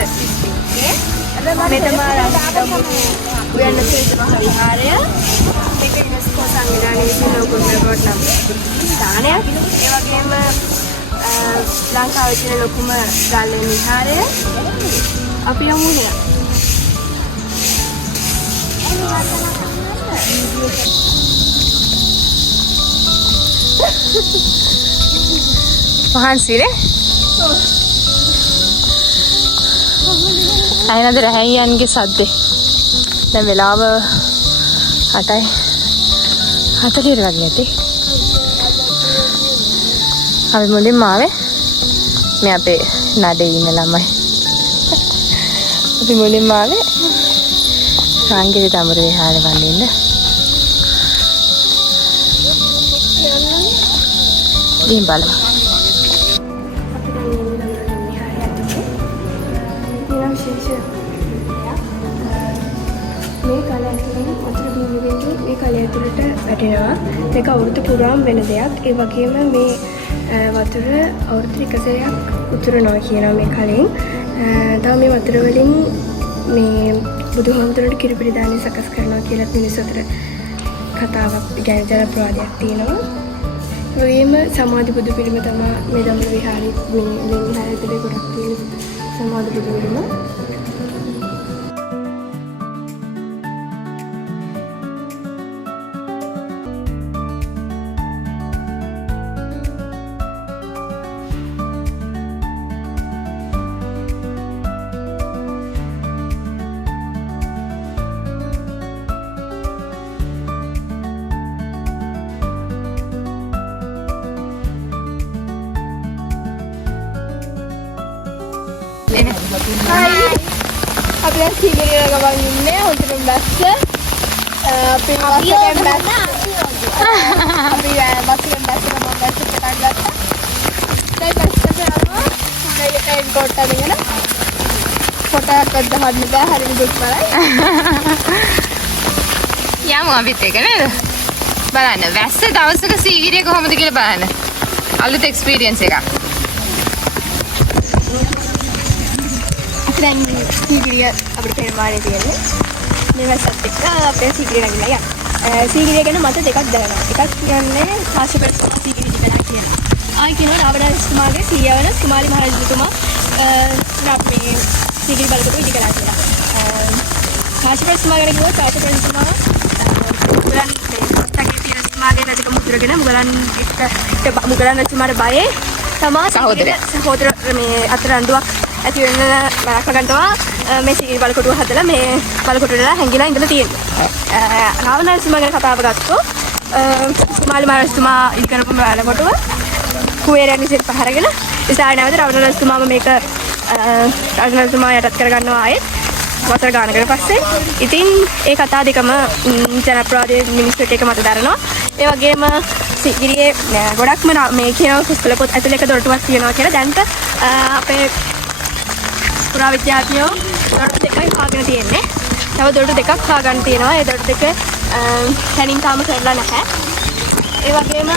distrikte. මේ තමයි උයන්න සිරිත මහ විහාරය. මේක UNESCO සංවිධානයේ විසින් ලෝකෝත්තර නම් ස්ථානයක්. ඒ වගේම ලංකාවේ තියෙන ලොකුම ගල්ලෙන් විහාරය. අපි යමු එහෙනම්. මහන්සිනේ අයනද රැහැයන්ගේ සද්දේ දැන් වෙලාව 8යි 40 වගේ ඇති අපි මුලින්ම ආවේ මේ අපේ නඩේ ඉන්න ළමයි අපි මුලින්ම ආවේ රංගිරි දඹර විහාරේ වඳින්න ඉතින් බලමු මේ කල ඇතුළේ වතුර බිඳුවෙන් මේ කල ඇතුළට වැටෙනවා. මේක අවුරුදු පුරාම වෙන දෙයක්. ඒ වගේම මේ වතුර අවුරුදු 1 සැරයක් උතුරනවා කියනවා මේ කලින්. තව මේ වතුර වලින් මේ බුදුහාමුදුරන්ට කිරිපිටි දානි සකස් කරනවා කියලා මිනිස්සු අතර කතාවක් ජනප්‍රවාදයක් තියෙනවා. ඒ වගේම සමාධි බුදු පිළිම තමයි මේ දඹර විහාරයේ මේ විහාරය ඇතුළේ ගොඩක් තියෙන සමාධි බුදු පිළිම. Hai. Abi yang sini gabang ini untuk bas. Abi masukkan bas. Abi masukkan bas sama bas kita bas. Saya bas kita apa? Saya kain kota dengan kota kerja juga hari ini malam. යමු අපිත් එක නේද බලන්න වැස්ස දවසක සීගිරිය කොහොමද කියලා බලන්න අලුත් එක්ස්පීරියන්ස් එකක් දැන් සීගිරිය අපිට පෙරමානේ තියෙන්නේ මේ වැස්සත් එක්ක අපේ සීගිරිය නැගිලා යනවා. සීගිරිය ගැන මත දෙකක් දැනනවා. එකක් කියන්නේ කාශ්‍යප සීගිරිය දිබලා කියනවා. ආයි කියනවා රාවණාස්තුමාගේ සීයා වෙන කුමාරි මහරජතුමා මේ සීගිරිය බලකොට ඉදි කළා කියලා. කාශ්‍යප රජතුමා ගැන කිව්වොත් කාශ්‍යප රජතුමා මුගලන් මේ රජතුමාගේ රජකම උතුරගෙන මුගලන් රජතුමාට බයේ තමා සහෝදර මේ අතර අඬුවක් ඇති වෙන කරගන්නවා මේ සීගිරි බලකොටුව හදලා මේ බලකොටුවලා හැංගිලා ඉඳලා තියෙනවා. රාවණ රජතුමා ගැන කතාව ගත්තොත් කුමාරි මහරජතුමා ඉදි කරපු බලකොටුව කුවේරයන් විසින් පහරගෙන ඉස්සරහ නැවත රාවණ රජතුමාම මේක රාවණ රජතුමා යටත් කරගන්නවා ආයේ වසර ගානකට පස්සේ. ඉතින් ඒ කතා දෙකම ජනප්‍රවාදයේ මිනිස්සු එක මත දරනවා. ඒ වගේම සීගිරියේ ගොඩක්ම මේ කියන පුස්තක පොත් ඇතුළේ එක දොරටුවක් තියෙනවා කියලා දැන්ට අපේ පුරා විද්‍යාඥයෝ දොරටු දෙකයි හොයාගෙන තියෙන්නේ. තව දොරටු දෙකක් හොයාගන්න තියෙනවා. ඒ දොරටු දෙක හැනින් තාම කරලා නැහැ. ඒ වගේම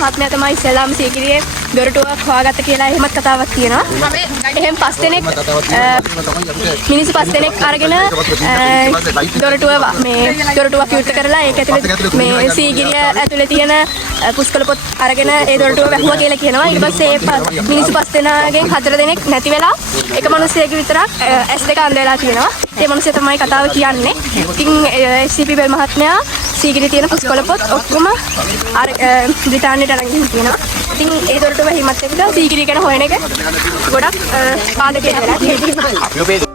මහත්මයා තමයි ඉස්සෙල්ලාම සීගිරියේ දොරටුවක් හොයාගත්ත කියලා එහෙමත් කතාවක් තියෙනවා. එහෙම 5 දෙනෙක් මිනිස්සු 5 දෙනෙක් අරගෙන දොරටුවක් විවෘත කරලා ඒක ඇතුලේ මේ සීගිරිය ඇතුලේ තියෙන පුස්කොළ පොත් අරගෙන ඒ දොරටුව වැහුවා කියලා කියනවා. ඊට පස්සේ මිනිස්සු 5 දෙනාගෙන් 4 දෙනෙක් නැති වෙලා එක මිනිහෙක් විතරක් S2 අඳ වෙලා තියෙනවා. ඒ මිනිහා තමයි කතාව කියන්නේ. ඉතින් SCP බෙල් මහත්මයා සීගිරියේ තියෙන පුස්කොළ පොත් ඔක්කොම බ්‍රිතාන්‍යයට අරන් ගිහින් තියෙනවා. ඉතින් ඒ දොරටුව හිමත් එක්ක සීගිරිය ගැන හොයන එක ගොඩක් පාදකයක් වෙලා තියෙනවා.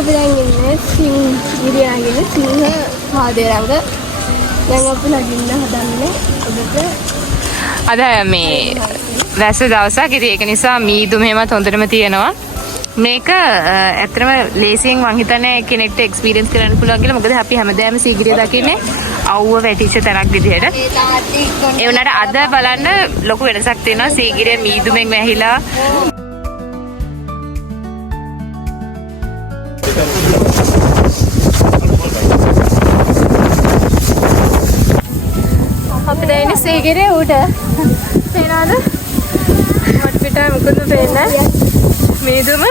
අපි දැන් ඉන්නේ සීගිරිය නැගින සිංහ පාදයරඟ. දැන් අපි නගින්න හදන්නේ ඔබට. අද මේ වැස්ස දවසක් ඉතින් ඒක නිසා මීදුම එහෙමත් හොඳටම තියෙනවා. මේක ඇත්තටම ලේසියෙන් මං හිතන්නේ කෙනෙක්ට එක්ස්පීරියන්ස් කරන්න පුළුවන් කියලා. මොකද අපි හැමදාම සීගිරිය දකින්නේ අවුව වැටිච්ච තැනක් විදිහට. ඒ වුණාට අද බලන්න ලොකු වෙනසක් තියෙනවා. සීගිරිය මීදුමෙන් වැහිලා අපි දැන් ඉන්නේ සීගිරිය උඩ. පේනවද? මට පිට මොකද පේන්නේ? මීදුම.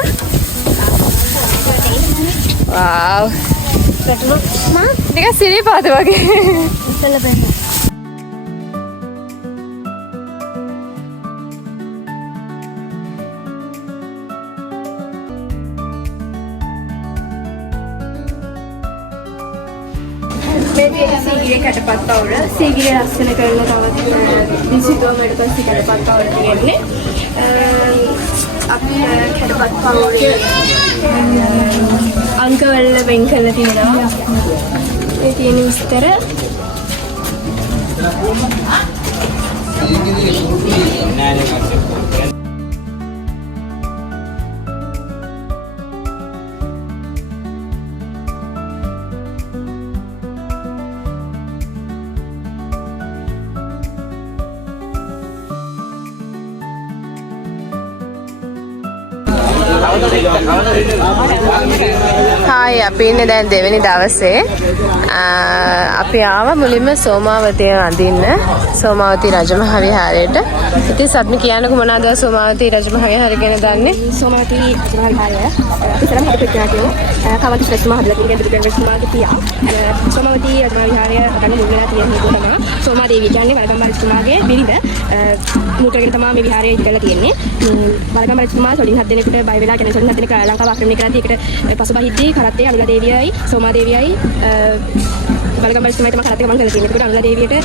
Wow. නිකන් සිරිපාද වගේ. ඉස්සෙල්ලා බලන්න. මේ තියෙන සීගිරිය කැටපත් පවුර. සීගිරිය ලස්සන කරන තවත් විසිතුවමඩ පස්සේ කැටපත් පවුර තියෙන්නේ. අපි කැටපත් පවුරේ අංකවල වෙන් කරලා තියෙනවා. මේ තියෙන විස්තර හායි අපි ඉන්නේ දැන් දෙවෙනි දවසේ. අපි ආව මුලින්ම සෝමාවතිය වඳින්න සෝමාවතී රජමහා විහාරයට. ඉතින් සත්මි කියන්නකො මොනවද සෝමාවතී රජමහා විහාරය ගැන දන්නේ? සෝමාවතී රජමහා විහාරය ඉස්සරහම හිටපු කියනවා. කවන්ති රජතුමා හදලා තියෙන බුදුන් රජතුමාගේ පියා. සෝමාවතී රජමහා විහාරය ගන්න මුල් වෙලා තියෙන හේතුව තමයි සෝමාදේවිය කියන්නේ වලගම් රජතුමාගේ බිරිඳ. මුල් කරගෙන තමයි මේ විහාරය ඉදලා තියෙන්නේ. වලගම් රජතුමා සොලින් 7 දෙනෙකුට බය වෙලා කියන සොලින් 7 දෙනෙක් ලංකාව ආක්‍රමණය කරලා ඒකට පසුබහිද්දී කරත්තේ අනුලා දේවියයි සෝමාදේවියයි වලගම් රජතුමායි තමයි කරත්තේ ගමන් කරලා තියෙන්නේ. ඒකට අනුලා දේවියට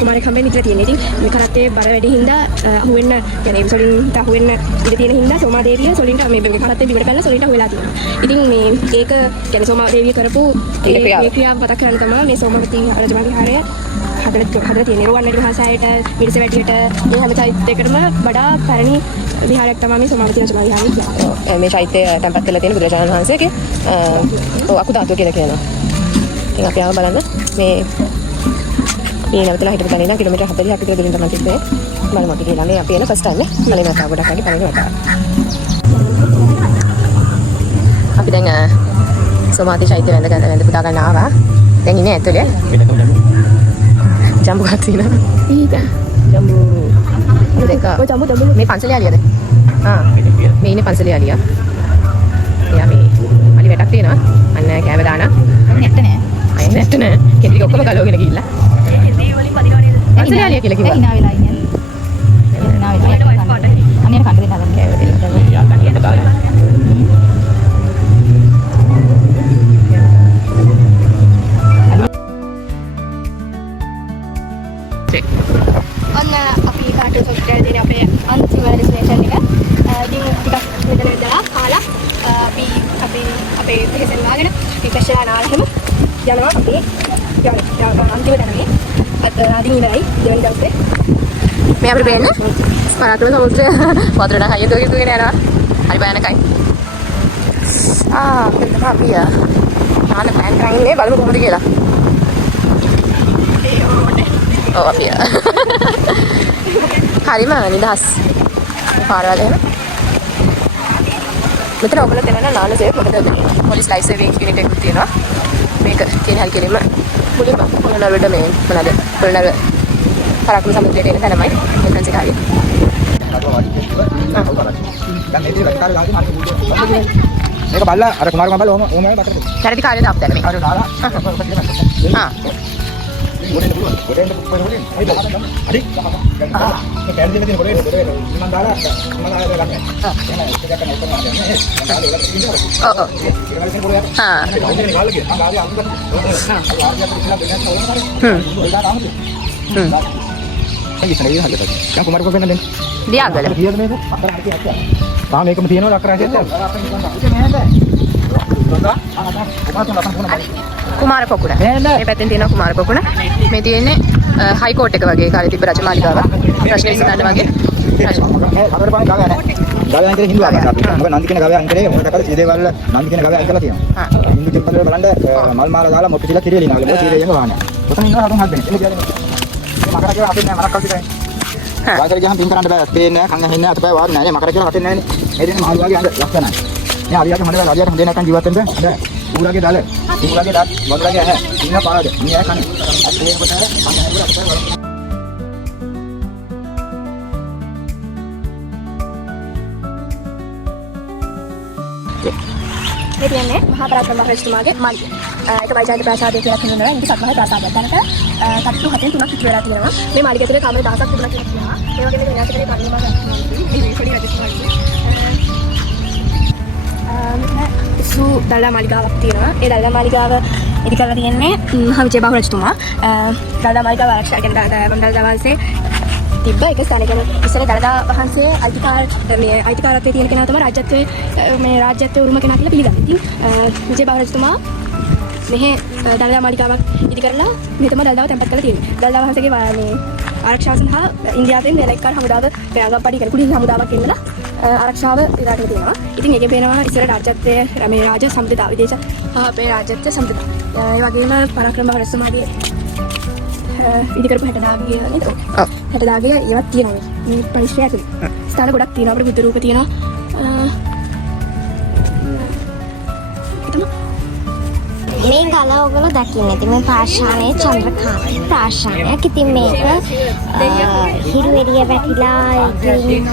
කුමාරයෙක් හම්බෙන්න ඉඳලා තියෙන්නේ. ඉතින් මේ කරත්තේ බර වැඩි හින්දා අහුවෙන්න يعني සොලින්ට අහුවෙන්න ඉඳ තියෙන හින්දා සෝමාදේවිය සොලින්ට මේ කරත්තේ බිමට පැනලා සොලින්ට අහුවෙලා තියෙනවා. ඉතින් මේ ඒක يعني සෝමාදේවිය කරපු මේ ක්‍රියාව මතක් කරගෙන තමයි මේ සෝමාවතී රජමහා විහාරය හදලා තියෙන්නේ. රුවන්වැලි මහසෑයට මිරිස වැටියට මේ හැම චෛත්‍යයකටම වඩා පැරණි විහාරයක් තමයි මේ සෝමාවතී රජමහා විහාරය කියන්නේ. මේ චෛත්‍යය තැන්පත් කරලා තියෙන බුදුරජාණන් වහන්සේගේ අකු ධාතුව කියලා කියනවා. ඉතින් අපි ආව බලන්න මේ නැවතලා හිටපු තැන ඉඳන් කිලෝමීටර් 40ක් විතර දුරින් තමයි තිබ්බේ. බලමු අපි කියලා මේ අපි එන ෆස්ට් ටයිම් නේ. කලින් වතාව ගොඩක් වගේ පළවෙනි වතාව. අපි දැන් සෝමාවතී චෛත්‍ය වැඳ පුදා ගන්න ආවා. දැන් ඉන්නේ ඇතුලේ. ජම්බු එකක් තියෙනවා. ඊට ජම්බු දෙක. ඔය ජම්බු මේ පන්සලේ ආලියද? මේ ඉන්නේ පන්සලේ ආලියා. එයා මේ අලි වැටක් තියෙනවා. අන්න කෑම දානවා. නැත්ත නෑ. අය නැත්ත නෑ. කෙටි ඔක්කොම ගලවගෙන ගිහිල්ලා. මේ වලින් පදිනවා නේද? පන්සලේ ආලියා කියලා කිව්වා. hina වෙලා ඉන්නේ. hina වෙලා. අනේ කන්න දෙන්න හදන්න කෑවේ දෙන්න. යා කඩියට දාලා. ඔන්න අපි කාටු සොස්ටර් දෙන අපේ අන්තිම ඩෙස්ටිනේෂන් එක. ඉතින් ටිකක් මෙතන ඉඳලා කාලා අපි අපේ පිටසෙන් වාගෙන පිටෂලා නාලෙම යනවා අපි යනවා අන්තිම තැනදී. අද ආදින් ඉවරයි දෙවනි දවසේ. මේ අපිට පේන්නේ පරාක්‍රම සමුද්‍රය වතුරට හයිය දුවගෙන යනවා. හරි භයානකයි. මෙතන අපි තාන ප්ලෑන් කරගෙන ඉන්නේ බලමු කොහොමද කියලා. ඔව් අපි හරිම නිදහස් පාරවල් එහෙම මෙතන ඔයගොල්ලෝ දෙන්න නානසේ මොකද පොලිස් ලයිෆ් සේවිං යුනිට් එකක් තියෙනවා මේක තියෙන හැල් කෙලින්ම මුලින්ම පොළොන්නරුවට මේ මොනවාද පොළොන්නරුව පරාක්‍රම සමුද්‍රයට එන තැනමයි එන්ට්‍රන්ස් එක හරිය මේක බල්ලා අර කුමාරකම බල්ලා ඕම බතර පරිදි කාර්යය දාපු තැන මේ අර දාලා ගොඩෙන් පොඩෙන් අයි දාලා අඩි මේ කැරේ දෙන්න තියෙන ගොඩේ මම දාලා මම ආයෙත් ගන්න. එහෙනම් ඒක ගන්න එක තමයි. ඔව් ඔව්. දැන් කුමාරකම වෙන්න දෙන්න. දියාගල. දියාගල නේද? තාම මේකම තියෙනවා අක්කරා ඇත්තද? කුමාර පොකුණ. මේ පැත්තෙන් තියෙනවා කුමාර පොකුණ. මේ තියෙන්නේ හයි කෝට් එක වගේ කාලේ තිබ්බ රජමාලිගාව. ප්‍රශ්න විසඳන්න වගේ. අපේ පානේ ගාව නැහැ. ගාව අයින් කරේ හින්දු ආගම අපි. මොකද නන්දි කියන ගාව අයින් කරේ මොකද කරලා සීදේවල නන්දි කියන ගාව අයින් කරලා තියෙනවා. හින්දු ටෙම්පල් වල බලන්න මල් මාලා දාලා මොකද කියලා කිරියලිනවා. මොකද සීදේ යන වාහනය. ඔතන ඉන්නවා හතුන් හදන්නේ. එන්නේ කියන්නේ. මකර කියලා අපිට නෑ මරක් කල්ටි කරන්නේ. වාසර ගියහම පින් කරන්න බෑ. පේන්නේ නැහැ. කන් ඇහෙන්නේ නැහැ. අතපය වාරු නැහැ. මකර කියලා හතෙන්නේ නැහැ නේ. ඒ දෙන්නේ මහලු වගේ අඳ ලක්ෂණයි. මේ අරියාගේ හොඳ වෙලා අරියාට හොඳ නැකන් ජීවත් වෙන්න බෑ. ඌරගේ දාල. ඌරගේ දාත් වතුරගේ ඇහැ. ඉන්න පාරද. මේ ඇහැ කන්නේ. අත් ඒක කොට මේ කියන්නේ මහා පරාක්‍රම රජතුමාගේ මාලිගය. ඒක වෛජයන්ත ප්‍රාසාදය කියලා කියනවා. ඉන්දික සත්මහා ප්‍රාසාදය. දැනට තට්ටු 7න් 3ක් ඉතුරු වෙලා තියෙනවා. මේ මාලිගය තුළ කාමර 10ක් තිබුණා කියලා කියනවා. ඒ වගේම විනාශ කරේ කර්ණිමාගේ මේ පොඩි රජතුමාගේ. සු දළදා මාලිගාවක් තියෙනවා. ඒ දළදා මාලිගාව ඉදි කරලා තියෙන්නේ මහා විජයබාහු රජතුමා. දළදා මාලිගාව ආරක්ෂා කරන දළදා වහන්සේ තිබ්බ එක ස්ථානයක ඉස්සර දළදා වහන්සේ අයිතිකාරත්වයේ තියෙන කෙනා තමයි රාජ්‍යත්වයේ උරුම කෙනා කියලා පිළිගන්නේ. ඉතින් විජයබාහු රජතුමා මෙහි දළදා මාලිගාවක් ඉදි කරලා මේ තමයි දළදාව තැන්පත් කරලා තියෙන්නේ. දළදා වහන්සේගේ මේ ආරක්ෂාව සඳහා ඉන්දියාවෙන් වෙලෙක්කාර හමුදාව ප්‍රයාගප්පටි කියන කුඩි හමුදාවක් එන්නලා ආරක්ෂාව ඉදාගෙන තියෙනවා. ඉතින් ඒකේ පේනවා ඉස්සර රාජ්‍යත්වයේ මේ රාජ්‍ය සම්ප්‍රදාය විදේශ අපේ රාජ්‍යත්ව සම්ප්‍රදාය. ඒ වගේම පරාක්‍රම රජතුමාගේ ඉදි කරපු 60 දාගේ කියලා නේද? ඔව්. 60 දාගේ ඒවත් තියෙනවා. මේ පරිශ්‍රය ඇතුලේ. ස්ථාන ගොඩක් තියෙනවා. අපේ බුදු රූප තියෙනවා. මේ ගල ඔයගොල්ලෝ දකින්නේ. ඉතින් මේ පාෂාණයේ චන්ද්‍රකාන්ත පාෂාණයක්. ඉතින් මේක හිරු එළිය වැටිලා ඉතින්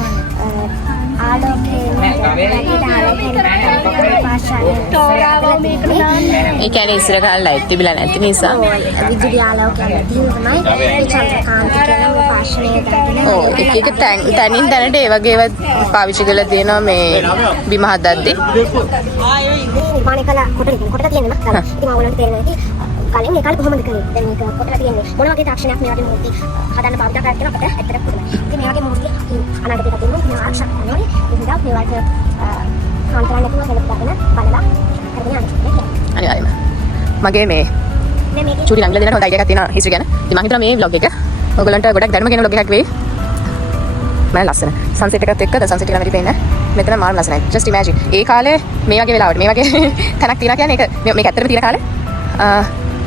ආලෝකයේ ඒ කියන්නේ ඉස්සර කාලේ ලයිට් තිබිලා නැති නිසා විදුලි ආලෝකයෙන් තමයි මේ චන්ද්‍රකාන්ත කියන පාෂාණය දාගෙන ඔව් එක තැනින් තැනට ඒ වගේ ඒවා පාවිච්චි කරලා තියෙනවා මේ බිම හදද්දි නිර්මාණය කළ කොට තියෙනවා ගල. ඉතින් ඕගොල්ලන්ට තේරෙනවා ඉතින් කලින් ඒ කාලේ කොහොමද කරේ? දැන් මේක කොටලා තියෙන්නේ මොන වගේ තාක්ෂණයක් මේ වගේ මූර්ති හදන්න භාවිත කරලා තියෙන අපිට ඇත්තට පුළුවන්. ඉතින් මේ වගේ මූර්ති අනාගතයට තියෙනවා මේ ආරක්ෂා කරනවා. මේ විදිහට මේ වගේ කාන්තරන් එකම හෙලක් දාගෙන බලලා කරගෙන යනවා. අනිවාර්යයෙන්ම මගේ මේ චූටි ළඟලා දෙන හොඳ අයිඩියා එකක් තියෙනවා හිස්ටරි ගැන. ඉතින් මම හිතනවා මේ vlog එක ඔයගලන්ට ගොඩක් දැනුම කියන vlog එකක් වෙයි. මම ලස්සන සන්සෙට් එකත් එක්ක සන්සෙට් එක ළඟදී පේන්නේ මෙතන මාර්ම ලස්සනයි. just imagine ඒ කාලේ මේ වගේ වෙලාවට මේ වගේ තැනක් තියනවා කියන්නේ ඒක මේක ඇත්තටම තියෙන කාලේ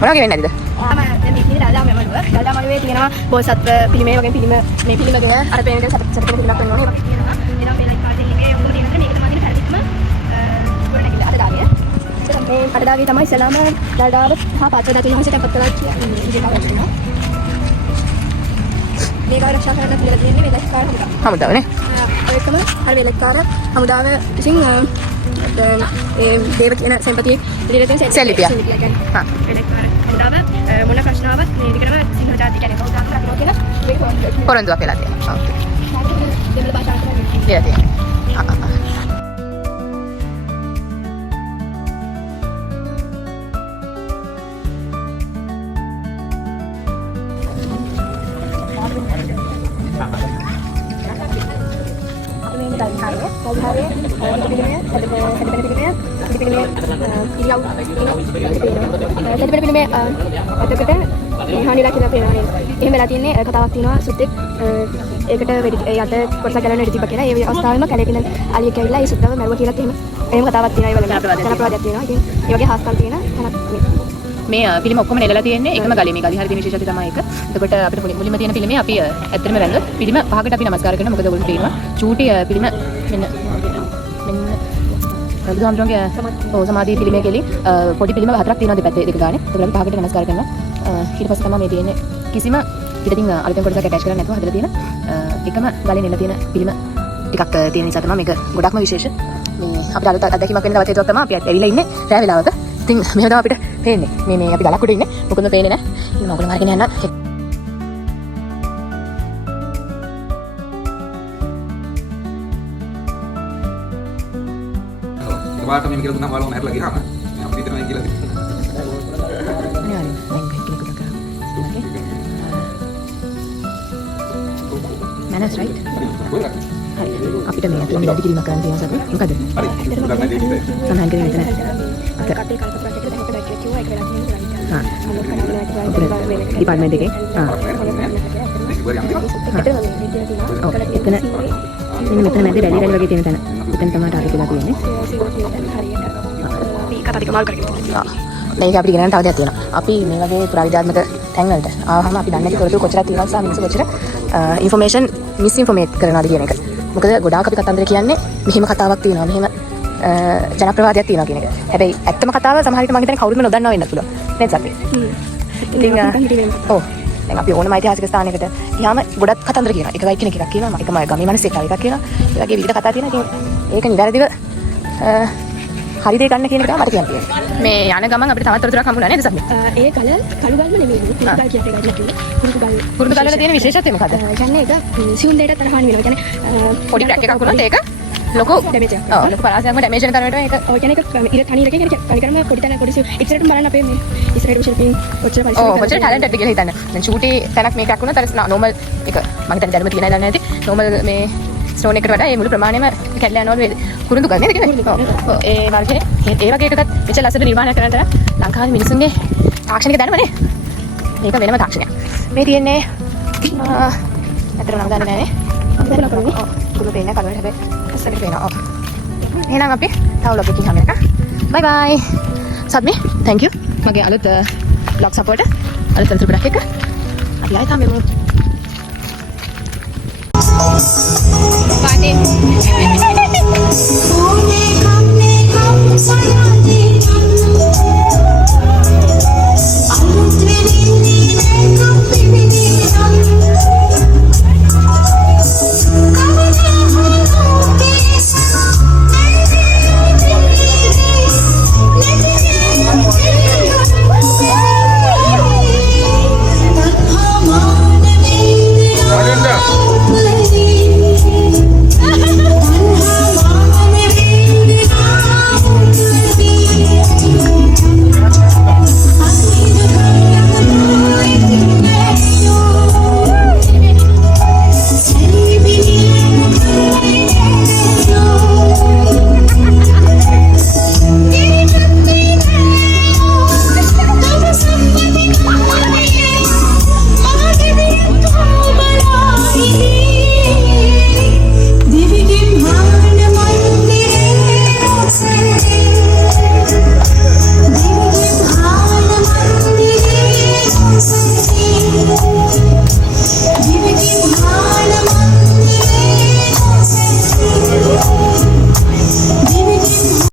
මොන වගේ වෙන්නේ නැද්ද? දළදා මළුවේ තියෙනවා බෝසත්ව පිළිමේ වගේ පිළිම මේ පිළිම ගැන අර පේන දේ සැප පිළිමක් වෙන්න ඕනේ. ඒක තියෙනවා. එනවා මේ ලයිට් පාටින් එකේ ඔක්කොම තියෙනවා. මේක තමයි තියෙන පැරදිත්ම ගොඩනැගිල්ල අඩදාවිය. මේ අඩදාවිය තමයි ඉස්සලාම දළදාව හා පාත්‍ර දතු යහසේ තැන්පත් කරලා කියන්නේ. මේක ආරක්ෂා කරන්න කියලා තියෙන්නේ වෙලෙක්කාර හමුදාවනේ. ඒකම අර වෙලෙක්කාර හමුදාව විසින් ඒ දේව කියන සෙන්පතියේ ඉදිරියට තියෙන සෙල්ලිපිය. හා වෙලෙක්කාර හමුදාව මොන ප්‍රශ්නාවක් මේ විදිහටම සිංහ ජාතිය කියන්නේ කවුද කරනවා කියලා මේක පොරොන්දුවක් වෙලා තියෙනවා. ඔව්. දෙමළ භාෂාවට තියෙනවා. හානිලා කියලා පේනවා. එහෙම වෙලා තියෙන්නේ කතාවක් තියෙනවා සුද්දෙක් ඒකට යට කොටසක් ගලන ඉඳි තිබ්බ කියලා. ඒ අවස්ථාවේම කැලේකින් අලියෙක් ඇවිල්ලා ඒ සුද්දව මැරුවා කියලා එහෙම කතාවක් තියෙනවා. ඒ වගේ ජනප්‍රවාදයක් තියෙනවා. ඉතින් ඒ වගේ හාස්කම් තියෙන තැනක් මේ පිළිම ඔක්කොම නෙලලා තියෙන්නේ එකම ගලේ. මේ ගලේ හරිය තියෙන විශේෂත්වය තමයි ඒක. එතකොට අපිට මුලින්ම තියෙන පිළිමේ අපි ඇත්තටම වැන්දොත් පිළිම පහකට අපි නමස්කාර කරනවා. මොකද ඔයගොල්ලෝ පේනවා චූටි පිළිම මෙන්න බුදුහාමුදුරන්ගේ සමාධි පිළිමේ කෙලින් පොඩි පිළිම හතරක් තියෙනවා දෙපැත්තේ දෙක ගානේ. ඒගොල්ලෝ අපි පහකට නමස්කාර කරනවා. ඊට පස්සේ තමයි මේ තියෙන්නේ කිසිම පිටින් අලුතෙන් කොටසක් ඇටච් කරලා නැතුව හදලා තියෙන එකම ගලේ නෙල තියෙන පිළිම ටිකක් තියෙන නිසා තමයි මේක ගොඩක්ම විශේෂ. මේ අපිට අලුත් අත්දැකීමක් වෙන්න තවත් හේතුවක් තමයි අපි ඇවිල්ලා ඉන්නේ රැ වෙලාවක. ඉතින් මෙහෙම තමයි අපිට පේන්නේ. මේ අපි ගලක් උඩ ඉන්නේ. මොකද පේන්නේ නැහැ. ඉතින් මම ඔයගොල්ලෝ මාර්ගෙන යන්න. වාට මේ කියලා දුන්නා බලන්න හැරලා ගියාම අපි හිතනවා කියලා මනස් රයිට්. අපිට මේ අතේ වැඩි කිරීමක් කරන්න තියෙනවා සතුයි. මොකද? හරි. සමහන් කරේ විතර. කටේ කල්ප ප්‍රොජෙක්ට් එකකට දැක්කේ කිව්වා ඒක වෙලා තියෙනවා. ඩිපාර්ට්මන්ට් එකේ එතන මෙතන මැද රැලි වගේ තියෙන තැන. එතන තමයි ටාගට් වෙලා තියෙන්නේ. මේක අපිට ඉගෙනගන්න තව දෙයක් තියෙනවා. අපි මේ වගේ පුරාවිද්‍යාත්මක තැන් වලට ආවම අපි දන්නේ නැති තොරතුරු කොච්චරක් තියෙනවද සහ මිනිස්සු කොච්චර ඉන්ෆර්මේෂන් මිස් ඉන්ෆර්මේට් කරනවාද කියන එක. මොකද ගොඩාක් අපි කතන්දර කියන්නේ මෙහෙම කතාවක් තියෙනවා. මෙහෙම ජනප්‍රවාදයක් තියෙනවා කියන එක. හැබැයි ඇත්තම කතාව සමහර විට මම හිතන්නේ කවුරුම නොදන්නවා වෙන්නත් පුළුවන්. නේද සත්‍ය? ඉතින් ඔව්. දැන් අපි ඕනම ඓතිහාසික ස්ථානයකට ගියාම ගොඩක් කතන්දර කියනවා. එක වයි කෙනෙක් එකක් කියනවා. එකම ගමේ මිනිස්සෙක් තව එකක් කියනවා. ඒ වගේ විවිධ කතා තියෙනවා. ඉතින් ඒක නිවැරදිව හරි දෙයක් ගන්න කියන එක තමයි මට කියන්න තියෙන්නේ. මේ යන ගමන් අපිට තවත් තොරතුරක් හම්බුණා නේද සම්මි? ඒ කල කළු ගල්ම නෙමෙයි කුරුදු ගල් කියපේ ගල් නෙමෙයි කුරුදු ගල්. කුරුදු ගල් වල තියෙන විශේෂත්වය මොකද්ද? කියන්නේ ඒක සිවුම් දෙයට තරහානි වෙනවා. කියන්නේ පොඩි ක්‍රැක් එකක් වුණොත් ඒක ලොකු ඩැමේජ් එකක්. ඔව් ලොකු පරාසයක්ම ඩැමේජ් වෙන තරමට ඒක ඔය කියන්නේ ඒක ඉර තනියරක කියන්නේ කනිකරම පොඩි තැන පොඩි ඉස්සරහටම බලන්න අපේ මේ ඉස්සරහට ශිල්පීන් කොච්චර ඔව් පරිස්සම් කොච්චර ටැලන්ටඩ් කියලා හිතන්න. දැන් ෂූටි තැනක් මේකක් වුණා තර නෝමල් එක මම හිතන්නේ දැනුම තියෙනයි දන්නේ නැති නෝමල් මේ ස්ටෝන් එකට වඩා ඒ මුළු ප්‍රමාණයම කැඩලා යනවලු කුරුඳු ගල් නේද කියන්නේ. ඔව් ඒ වගේ ඒ වගේ එකකට මෙච්චර ලස්සන නිර්මාණය කරන්න තරම් ලංකාවේ මිනිස්සුන්ගේ තාක්ෂණික දැනුමනේ. මේක වෙනම තාක්ෂණයක්. මේ තියෙන්නේ අතර නම් දන්නේ නැහැ නේ. කරලා කරන්නේ. ඔව් කුරු පේන්නේ කලවල හැබැයි ඉස්සරහට පේනවා. ඔව්. එහෙනම් අපි තව ලොග් එකකින් හැම එකක්. බයි බයි. සද්මි thank you. මගේ අලුත් බ්ලොග් සපෝට් අලුත් අලුත් ගොඩක් එක. අපි ආයෙත් හම්බෙමු. පාටේ. I'm